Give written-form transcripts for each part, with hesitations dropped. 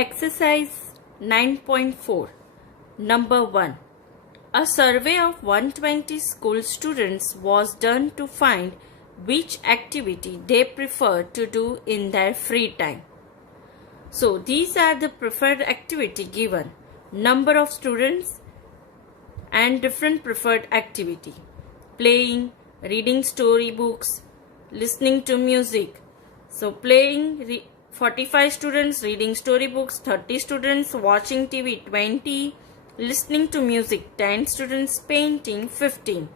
Exercise 9.4. Number 1. A survey of 120 school students was done to find which activity they prefer to do in their free time. So these are the preferred activity given. Number of students and different preferred activity. Playing, reading storybooks, listening to music. So playing 45 students, reading storybooks 30 students, watching TV 20, listening to music 10 students, painting 15.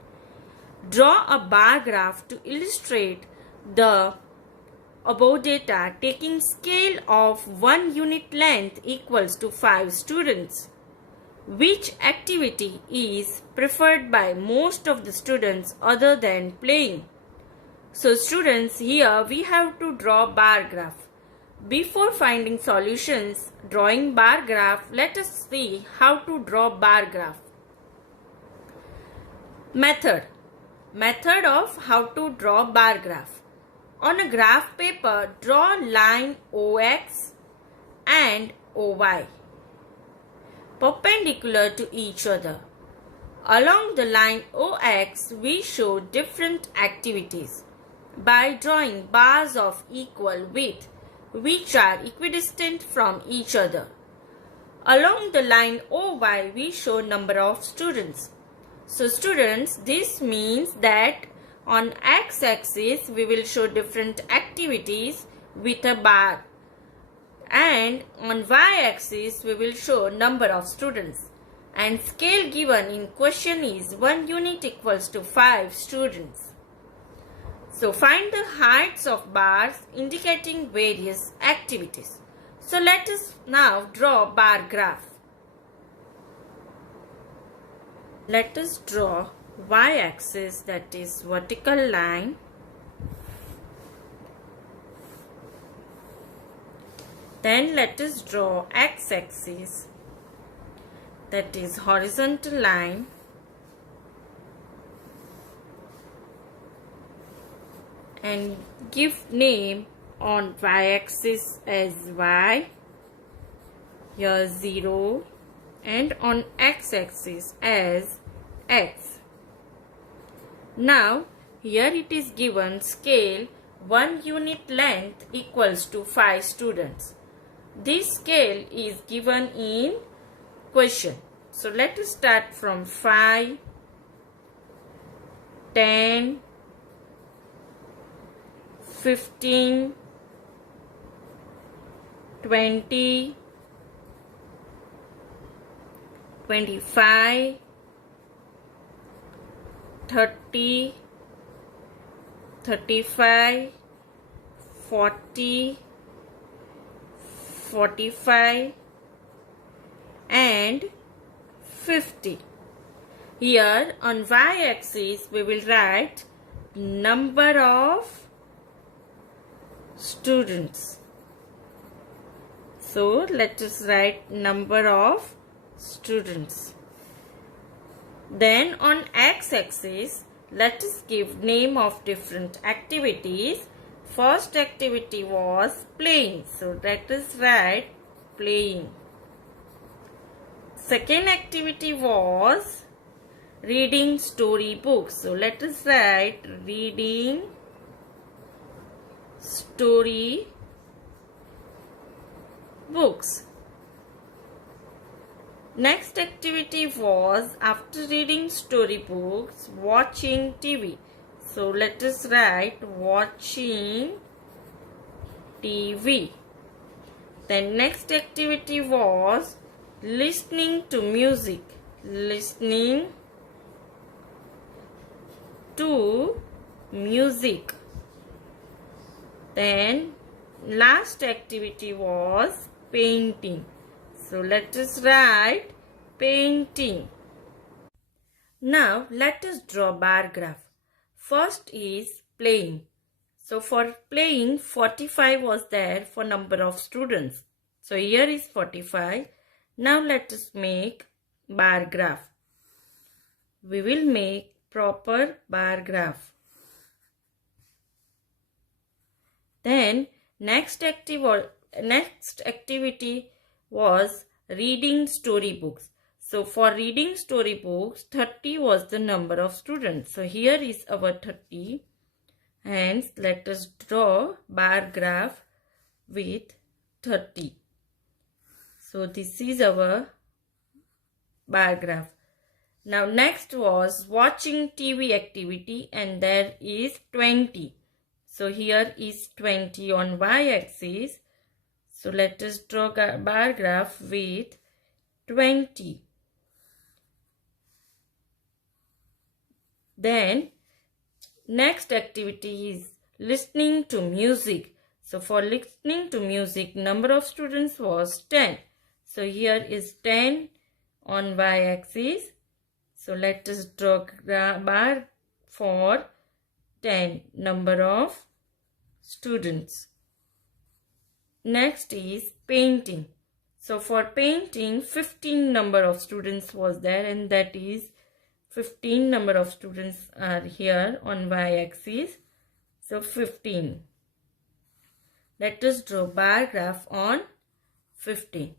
Draw a bar graph to illustrate the above data taking scale of 1 unit length equals to 5 students. Which activity is preferred by most of the students other than playing? So students, here we have to draw bar graph. Before finding solutions, drawing bar graph, let us see how to draw bar graph. Method of how to draw bar graph. On a graph paper, draw line OX and OY perpendicular to each other. Along the line OX, we show different activities by drawing bars of equal width which are equidistant from each other. Along the line OY, we show number of students. So students, this means that on x-axis we will show different activities with a bar, and on y-axis we will show number of students, and scale given in question is 1 unit equals to 5 students. So find the heights of bars indicating various activities. So let us now draw bar graph. Let us draw y-axis, that is vertical line, then let us draw x-axis, that is horizontal line, and give name on y-axis as y, here 0, and on x-axis as x. Now here it is given scale 1 unit length equals to 5 students. This scale is given in question. So let us start from 5, 10, 15, 20, 25, 30, 35, 40, 45 and 50. Here on y-axis we will write number of students. So let us write number of students. Then on x-axis, let us give name of different activities. First activity was playing. So let us write playing. Second activity was reading story books. So let us write reading story books. Next activity was, after reading storybooks, watching TV. So let us write watching TV. Then next activity was listening to music. Listening to music. Then last activity was painting. So let us write painting. Now let us draw bar graph. First is playing. So for playing 45 was there for number of students. So here is 45. Now let us make bar graph. We will make proper bar graph. Then next activity was reading storybooks. So for reading storybooks, 30 was the number of students. So here is our 30. Hence, let us draw bar graph with 30. So this is our bar graph. Now next was watching TV activity, and there is 20. So here is 20 on y-axis. So let us draw a bar graph with 20. Then next activity is listening to music. So for listening to music, number of students was 10. So here is 10 on y-axis. So let us draw a bar for 10 number of students. Next is painting. So for painting, 15 number of students was there, and that is 15 number of students are here on y-axis. So 15. Let us draw bar graph on 15.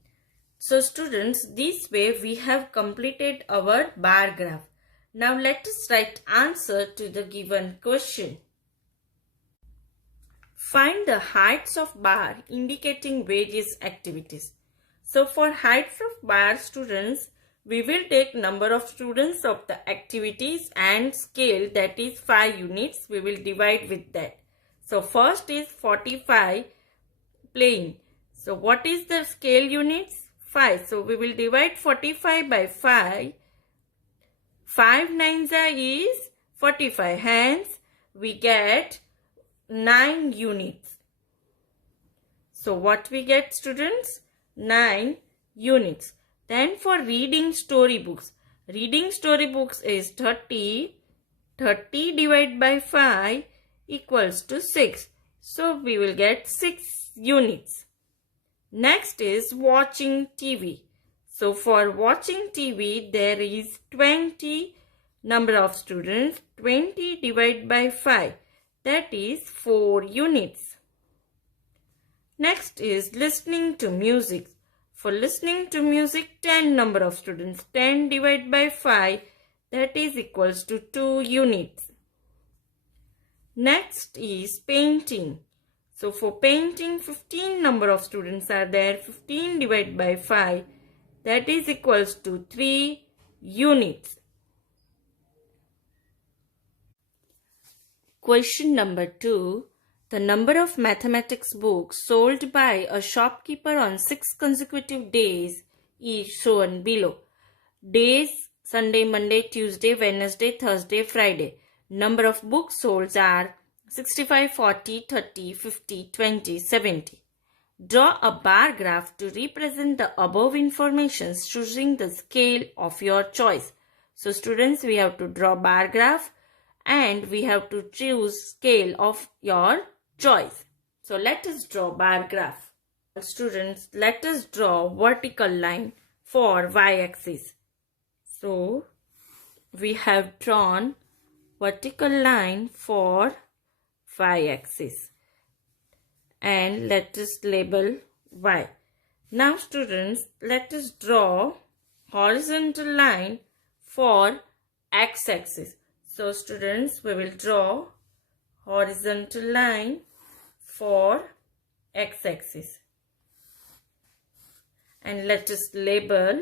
So students, this way we have completed our bar graph. Now let us write answer to the given question. Find the heights of bar indicating various activities. So for heights of bar, students, we will take number of students of the activities and scale, that is 5 units. We will divide with that. So first is 45 playing. So what is the scale units? 5. So we will divide 45 by 5. 5 nines is 45. Hence we get 9 units. So what we get, students? 9 units. Then for reading storybooks. Reading storybooks is 30. 30 divided by 5 equals to 6. So we will get 6 units. Next is watching TV. So for watching TV, there is 20 number of students. 20 divided by 5. That is 4 units. Next is listening to music. For listening to music, 10 number of students. 10 divided by 5, that is equals to 2 units. Next is painting. So for painting, 15 number of students are there. 15 divided by 5, that is equals to 3 units. Question number 2. The number of mathematics books sold by a shopkeeper on 6 consecutive days is shown below. Days: Sunday, Monday, Tuesday, Wednesday, Thursday, Friday. Number of books sold are 65, 40, 30, 50, 20, 70. Draw a bar graph to represent the above information choosing the scale of your choice. So students, we have to draw bar graph and we have to choose scale of your choice. So let us draw bar graph. Students, let us draw vertical line for y-axis. So we have drawn vertical line for y-axis and let us label y. Now students, let us draw horizontal line for x-axis. So students, we will draw horizontal line for x-axis and let us label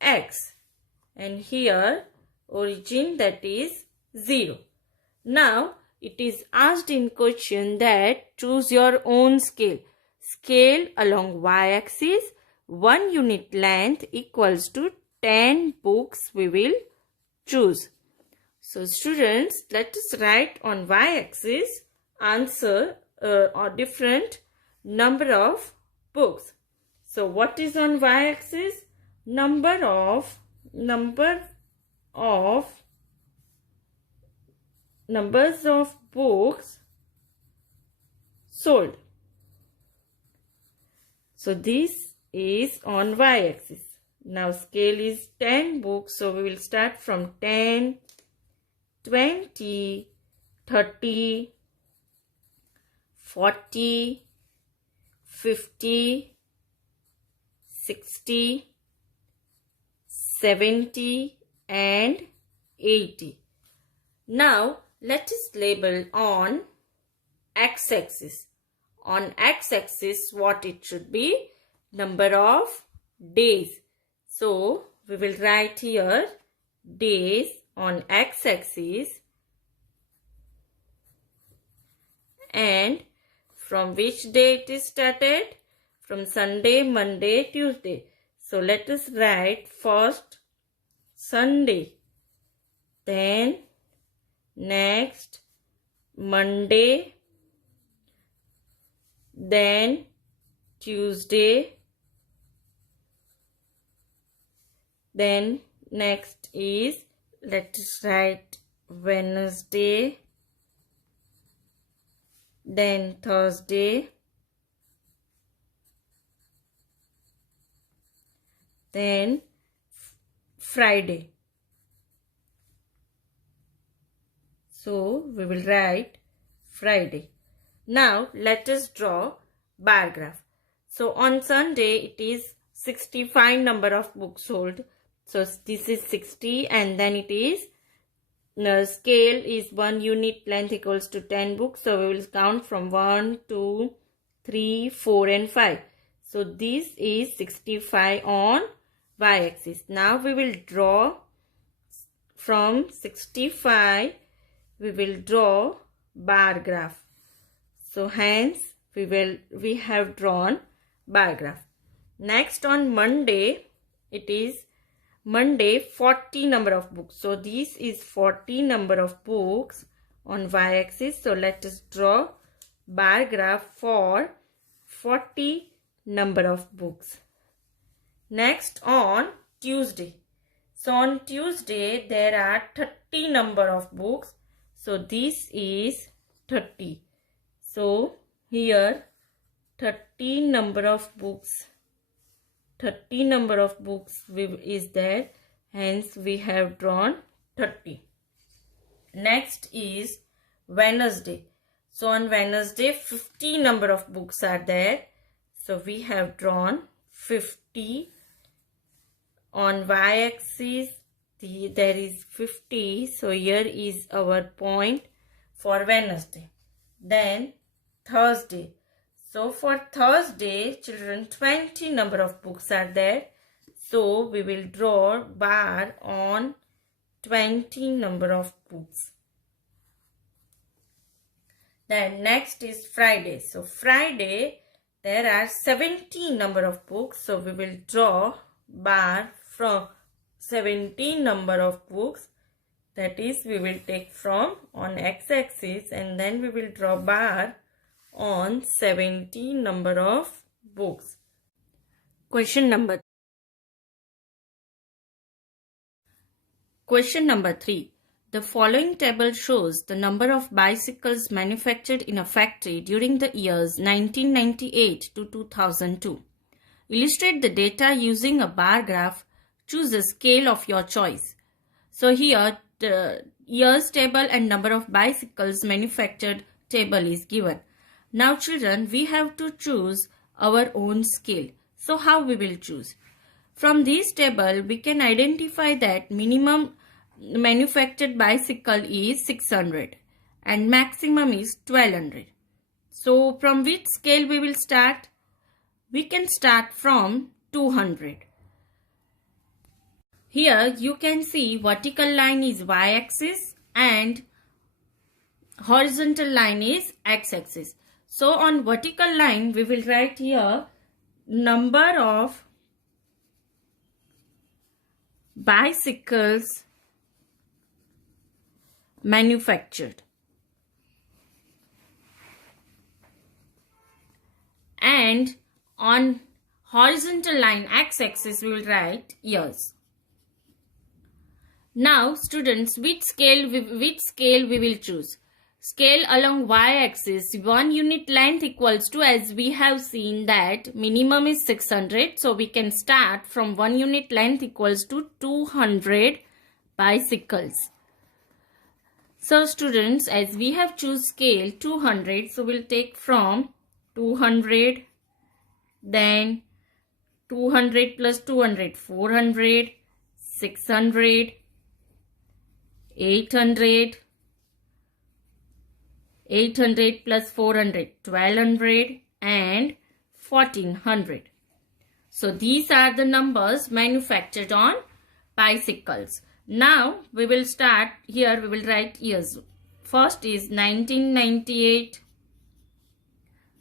x, and here origin, that is 0. Now it is asked in question that choose your own scale. Scale along y-axis, 1 unit length equals to 10 books we will choose. So students, let us write on y-axis answer or different number of books. So what is on y-axis? Numbers of books sold. So this is on y-axis. Now scale is 10 books. So we will start from 10, 20, 30, 40, 50, 60, 70 and 80. Now let us label on x-axis. On x-axis what it should be? Number of days. So we will write here days on x-axis, and from which day it is started? From Sunday, Monday, Tuesday. So let us write first Sunday, then next Monday, then Tuesday, then next is, let us write Wednesday, then Thursday, then Friday. So we will write Friday. Now let us draw bar graph. So on Sunday it is 65 number of books sold. So this is 60, and then it is scale is 1 unit length equals to 10 books. So we will count from 1, 2, 3, 4 and 5. So this is 65 on y-axis. Now we will draw from 65, we will draw bar graph. So hence we have drawn bar graph. Next on Monday, it is Monday 40 number of books. So this is 40 number of books on y-axis. So let us draw bar graph for 40 number of books. Next on Tuesday. So on Tuesday there are 30 number of books. So this is 30. So here 30 number of books. 30 number of books is there. Hence we have drawn 30. Next is Wednesday. So on Wednesday 50 number of books are there. So we have drawn 50. On y-axis there is 50. So here is our point for Wednesday. Then Thursday. So for Thursday, children, 20 number of books are there. So we will draw bar on 20 number of books. Then next is Friday. So Friday, there are 70 number of books. So we will draw bar from 17 number of books. That is, we will take from on x-axis, and then we will draw bar on 70 number of books. Question number 3. The following table shows the number of bicycles manufactured in a factory during the years 1998 to 2002. Illustrate the data using a bar graph. Choose a scale of your choice. So here the years table and number of bicycles manufactured table is given. Now children, we have to choose our own scale. So how we will choose? From this table we can identify that minimum manufactured bicycle is 600 and maximum is 1200. So from which scale we will start? We can start from 200. Here you can see vertical line is y-axis and horizontal line is x-axis. So on vertical line we will write here number of bicycles manufactured, and on horizontal line x-axis we will write years. Now students, which scale we will choose? Scale along y-axis, 1 unit length equals to, as we have seen that minimum is 600. So we can start from 1 unit length equals to 200 bicycles. So students, as we have choose scale 200, so we'll take from 200, then 200 plus 200, 400, 600, 800, 800 plus 400, 1200 and 1400. So these are the numbers manufactured on bicycles. Now we will start here. We will write years. First is 1998,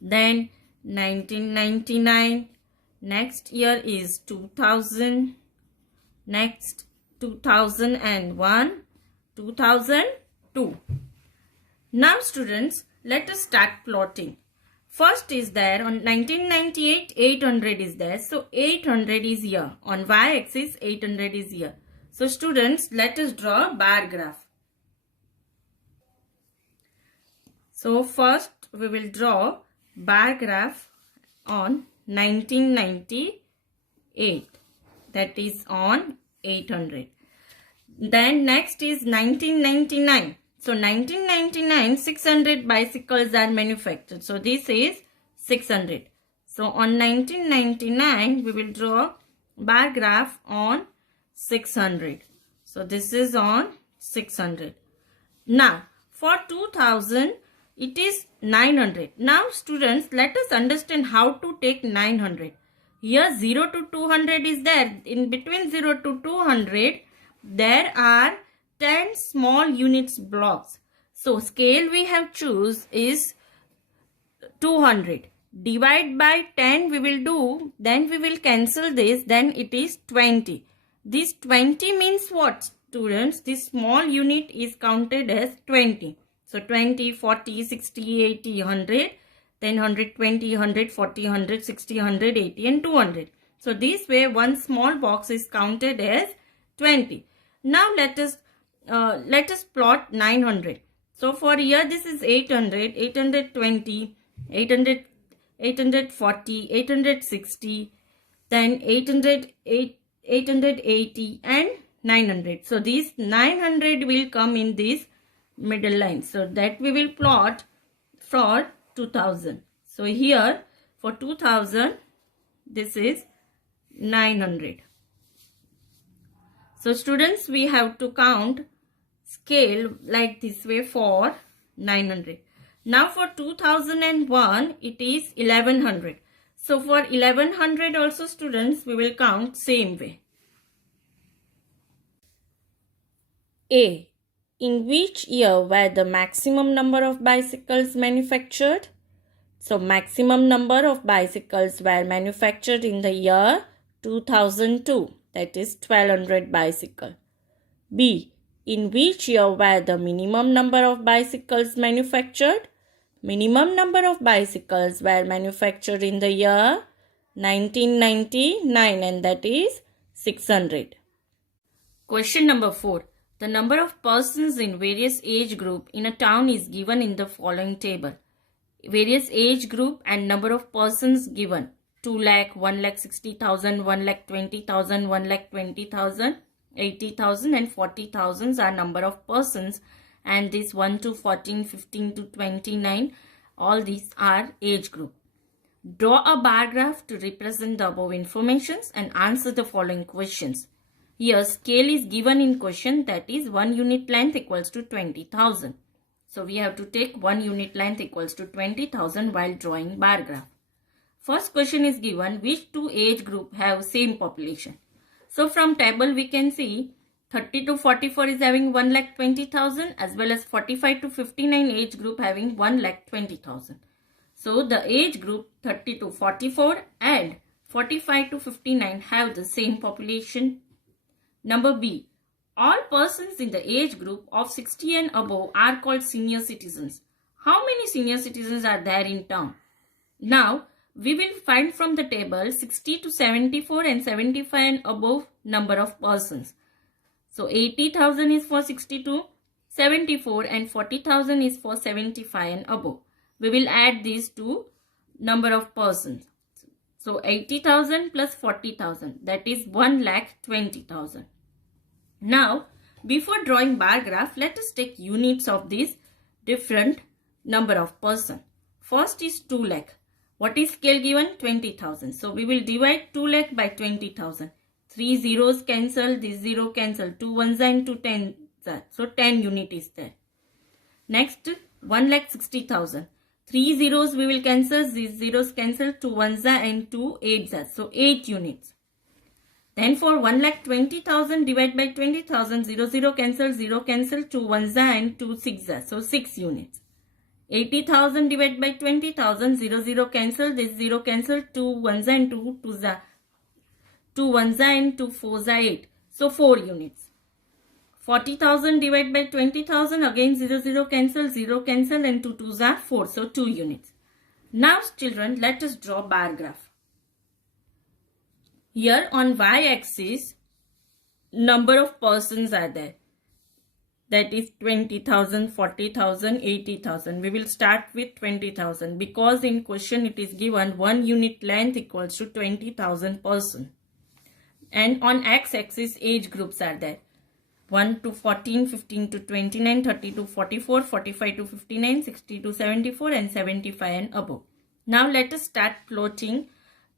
then 1999, next year is 2000, next 2001, 2002. Now students, let us start plotting. First is there on 1998, 800 is there. So 800 is here. On y-axis, 800 is here. So students, let us draw a bar graph. So first we will draw bar graph on 1998. That is on 800. Then next is 1999. So 1999, 600 bicycles are manufactured. So this is 600. So on 1999, we will draw bar graph on 600. So this is on 600. Now for 2000, it is 900. Now students, let us understand how to take 900. Here 0 to 200 is there. In between 0 to 200, there are 10 small units blocks. So scale we have choose is 200. Divide by 10 we will do. Then we will cancel this. Then it is 20. This 20 means what, students? This small unit is counted as 20. So 20, 40, 60, 80, 100. Then 120, 140, 100, 60, 100, 80 and 200. So this way one small box is counted as 20. Now let us plot 900. So for here this is 800, 820, 800, 840, 860, then 800, 880 and 900. So these 900 will come in this middle line. So that we will plot for 2000. So here for 2000 this is 900. So students, we have to count scale like this way for 900. Now for 2001 it is 1100. So for 1100 also students, we will count same way. A. In which year were the maximum number of bicycles manufactured? So maximum number of bicycles were manufactured in the year 2002. That is 1200 bicycle. B. In which year were the minimum number of bicycles manufactured? Minimum number of bicycles were manufactured in the year 1999 and that is 600. Question number 4. The number of persons in various age group in a town is given in the following table. Various age group and number of persons given. 2 lakh, 1 lakh 60,000, 1 lakh 20,000, 1 lakh 20,000, 80,000 and 40,000 are number of persons, and this 1 to 14, 15 to 29, all these are age group. Draw a bar graph to represent the above informations and answer the following questions. Here scale is given in question, that is 1 unit length equals to 20,000. So we have to take 1 unit length equals to 20,000 while drawing bar graph. First question is given, which two age group have same population? So from table we can see 30 to 44 is having 1,20,000 as well as 45 to 59 age group having 1,20,000. So the age group 30 to 44 and 45 to 59 have the same population. Number B. All persons in the age group of 60 and above are called senior citizens. How many senior citizens are there in town? Now we will find from the table 60 to 74 and 75 and above number of persons. So 80,000 is for 60 to 74 and 40,000 is for 75 and above. We will add these to number of persons. So 80,000 plus 40,000, that is 1,20,000. Now before drawing bar graph, let us take units of these different number of person. First is 2 lakh. What is scale given? 20,000. So we will divide 2 lakh by 20,000. 3 zeros cancel, this 0 cancel. 2 ones and 2 tens. So 10 unit is there. Next, 1,60,000. 3 zeros we will cancel, these zeros cancel. 2 ones and 2 eights. So 8 units. Then for 1,20,000 divide by 20,000, 0 cancel, 0 cancel, 2 ones and 2 sixes. So 6 units. 80,000 divided by 20,000, 0 cancel, this 0 cancel, 2 ones and 2 twos are 2 ones and 2 fours are 8. So 4 units. 40,000 divided by 20,000, again 0 cancel, 0 cancel and 2 twos are 4. So 2 units. Now children, let us draw bar graph. Here on y-axis, number of persons are there. That is 20,000, 40,000, 80,000. We will start with 20,000 because in question it is given 1 unit length equals to 20,000 person. And on x-axis age groups are there. 1 to 14, 15 to 29, 30 to 44, 45 to 59, 60 to 74 and 75 and above. Now let us start plotting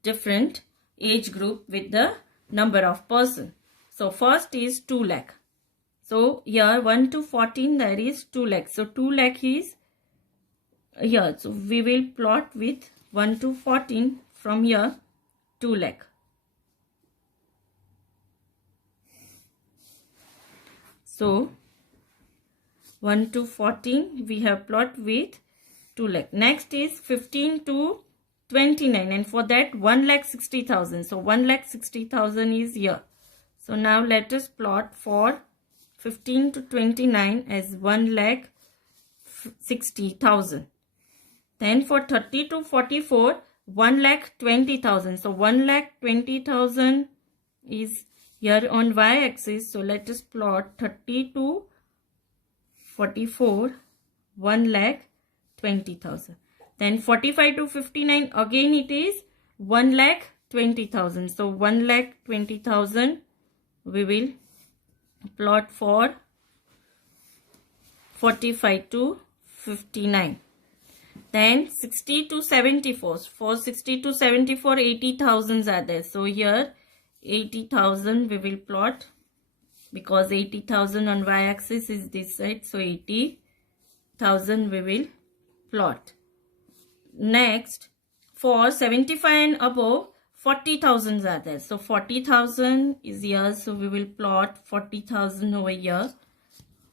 different age group with the number of person. So first is 2 lakh. So here 1 to 14 there is 2 lakh. So 2 lakh is here. So we will plot with 1 to 14 from here 2 lakh. So 1 to 14 we have plot with 2 lakh. Next is 15 to 29 and for that 1,60,000. So 1,60,000 is here. So now let us plot for 15 to 29 as 1,60,000. Then for 30 to 44, 1,20,000. So 1,20,000 is here on y-axis. So let us plot 30 to 44, 1,20,000. Then 45 to 59, again it is 1,20,000. So 1,20,000 we will plot for 45 to 59. Then 60 to 74. For 60 to 74, 80,000 are there. So here 80,000 we will plot because 80,000 on y-axis is this side. So 80,000 we will plot. Next, for 75 and above, 40,000 are there. So 40,000 is here. So we will plot 40,000 over here.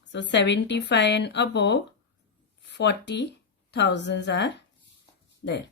So 75 and above, 40,000 are there.